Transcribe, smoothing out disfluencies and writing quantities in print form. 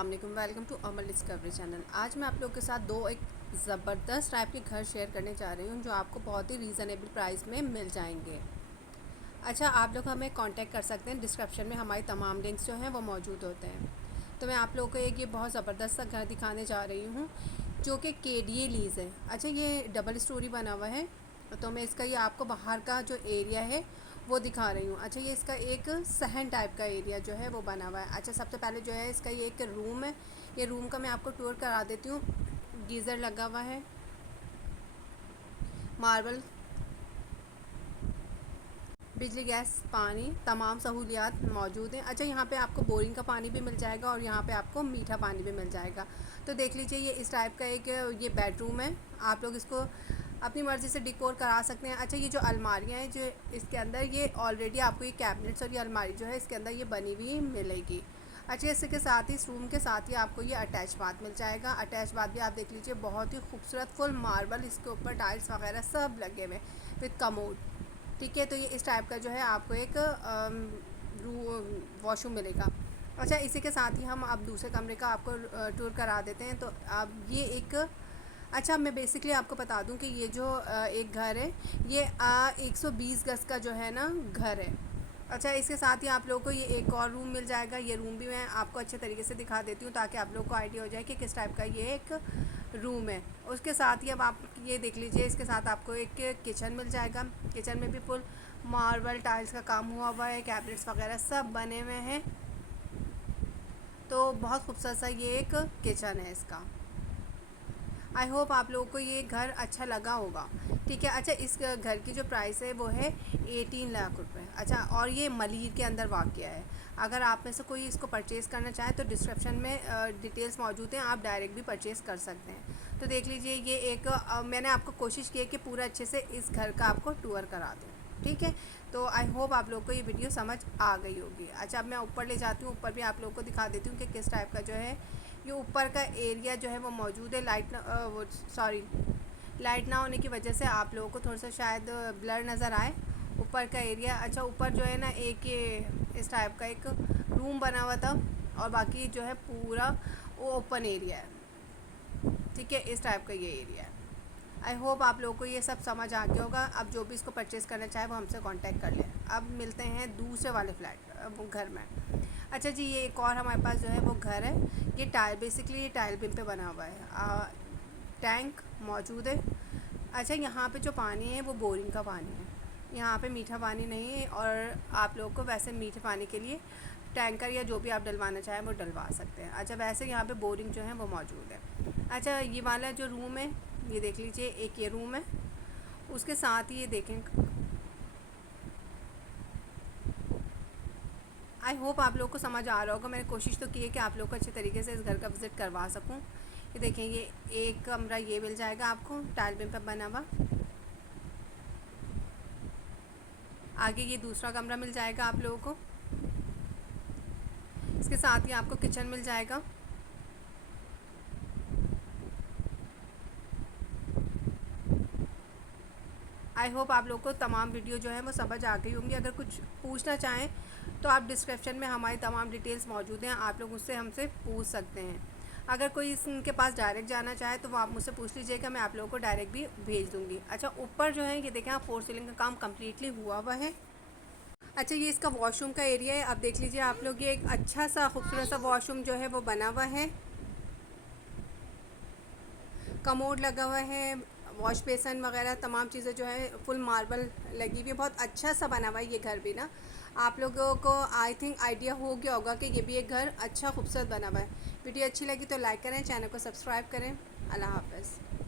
अस्सलाम वालेकुम, welcome to Amar Discovery Channel. आज मैं आप लोगों के साथ एक ज़बरदस्त टाइप के घर शेयर करने जा रही हूँ जो आपको बहुत ही रीज़नेबल प्राइस में मिल जाएंगे। अच्छा, आप लोग हमें कांटेक्ट कर सकते हैं, डिस्क्रिप्शन में हमारी तमाम लिंक्स जो हैं वो मौजूद होते हैं। तो मैं आप लोगों को ये बहुत ज़बरदस्त सा घर दिखाने जा रही हूँ जो कि केडीए लीज़ है। अच्छा, ये डबल स्टोरी बना हुआ है, तो मैं इसका ये आपको बाहर का जो एरिया है वो दिखा रही हूँ। अच्छा, ये इसका एक सहन टाइप का एरिया जो है वो बना हुआ है। अच्छा, सबसे पहले जो है इसका ये एक रूम है। ये रूम का मैं आपको टूर करा देती हूँ। गीज़र लगा हुआ है, मार्बल, बिजली, गैस, पानी, तमाम सहूलियात मौजूद हैं। अच्छा, यहाँ पे आपको बोरिंग का पानी भी मिल जाएगा और यहाँ पे आपको मीठा पानी भी मिल जाएगा। तो देख लीजिए, ये इस टाइप का एक ये बेडरूम है। आप लोग इसको अपनी मर्ज़ी से डिकोर करा सकते हैं। अच्छा, ये जो अलमारियाँ हैं जो इसके अंदर, ये ऑलरेडी आपको ये कैबिनेट्स और ये अलमारी जो है इसके अंदर ये बनी हुई मिलेगी। अच्छा, इसके साथ ही, इस रूम के साथ ही आपको ये अटैच बाथ मिल जाएगा। अटैच बाथ भी आप देख लीजिए, बहुत ही खूबसूरत, फुल मार्बल, इसके ऊपर टाइल्स वगैरह सब लगे हुए विद कमोड। ठीक है, तो ये इस टाइप का जो है आपको एक वॉशरूम मिलेगा। अच्छा, इसी के साथ ही हम अब दूसरे कमरे का आपको टूर करा देते हैं। तो अब ये एक, अच्छा, मैं बेसिकली आपको बता दूं कि ये जो एक घर है ये 120 गज का जो है ना घर है। अच्छा, इसके साथ ही आप लोगों को ये एक और रूम मिल जाएगा। ये रूम भी मैं आपको अच्छे तरीके से दिखा देती हूँ ताकि आप लोगों को आइडिया हो जाए कि किस टाइप का ये एक रूम है। उसके साथ ही अब आप ये देख लीजिए, इसके साथ आपको एक किचन मिल जाएगा। किचन में भी फुल मार्बल टाइल्स का काम हुआ है, कैबिनेट्स वगैरह सब बने हुए हैं। तो बहुत खूबसूरत सा ये एक किचन है इसका। आई होप आप लोगों को ये घर अच्छा लगा होगा। ठीक है। अच्छा, इस घर की जो प्राइस है वो है 18 लाख रुपए। अच्छा, और ये मलीर के अंदर वाक़या है। अगर आप में से कोई इसको परचेज़ करना चाहे तो डिस्क्रिप्शन में डिटेल्स मौजूद हैं, आप डायरेक्ट भी परचेज़ कर सकते हैं। तो देख लीजिए, ये एक मैंने आपको कोशिश की है कि पूरा अच्छे से इस घर का आपको टूर करा दूँ। ठीक है, तो आई होप आप लोग को ये वीडियो समझ आ गई होगी। अच्छा, अब मैं ऊपर ले जाती हूँ, ऊपर भी आप लोगों को दिखा देती हूँ कि किस टाइप का जो है ये ऊपर का एरिया जो है वो मौजूद है। लाइट ना होने की वजह से आप लोगों को थोड़ा सा शायद ब्लर नज़र आए ऊपर का एरिया। अच्छा, ऊपर जो है ना एक ये इस टाइप का एक रूम बना हुआ था और बाकी जो है पूरा वो ओपन एरिया है। ठीक है, इस टाइप का ये एरिया है। आई होप आप लोगों को ये सब समझ आ गया होगा। अब जो भी इसको परचेज़ करना चाहे वो हमसे कांटेक्ट कर लें। अब मिलते हैं दूसरे वाले वो घर में। अच्छा जी, ये एक और हमारे पास जो है वो घर है। ये टाइल, बेसिकली ये टाइल बिम पे बना हुआ है। टैंक मौजूद है। अच्छा, यहाँ पे जो पानी है वो बोरिंग का पानी है, यहाँ पे मीठा पानी नहीं है। और आप लोगों को वैसे मीठे पानी के लिए टैंकर या जो भी आप डलवाना चाहें वो डलवा सकते हैं। अच्छा, वैसे यहाँ पे बोरिंग जो है वो मौजूद है। अच्छा, ये वाला जो रूम है ये देख लीजिए, एक ये रूम है। उसके साथ ही ये देखें, आई होप आप लोग को समझ आ रहा होगा। मैंने कोशिश तो की है कि आप लोग को अच्छे तरीके से इस घर का विज़िट करवा सकूं। ये देखें, ये एक कमरा ये मिल जाएगा आपको टाइल बिम पर बना हुआ। आगे ये दूसरा कमरा मिल जाएगा आप लोगों को। इसके साथ ही आपको किचन मिल जाएगा। आई होप आप लोग को तमाम वीडियो जो है वो समझ आ गई होंगी। अगर कुछ पूछना चाहें तो आप डिस्क्रिप्शन में हमारी तमाम डिटेल्स मौजूद हैं, आप लोग उससे हमसे पूछ सकते हैं। अगर कोई इनके पास डायरेक्ट जाना चाहे तो वो आप मुझसे पूछ लीजिएगा, मैं आप लोगों को डायरेक्ट भी भेज दूँगी। अच्छा, ऊपर जो है ये देखें आप, फोर सीलिंग का काम कम्प्लीटली हुआ है। अच्छा, ये इसका वॉशरूम का एरिया है। अब देख लीजिए आप लोग, ये एक अच्छा सा खूबसूरत सा वॉशरूम जो है वो बना हुआ है। कमोड लगा हुआ है, वॉश बेसन वगैरह तमाम चीज़ें जो है फुल मार्बल लगी हुई है। बहुत अच्छा सा बना हुआ है ये घर भी ना। आप लोगों को आई थिंक आइडिया हो गया होगा कि ये भी एक घर अच्छा खूबसूरत बना हुआ है। वीडियो अच्छी लगी तो लाइक करें, चैनल को सब्सक्राइब करें। अल्लाह हाफ़िज़।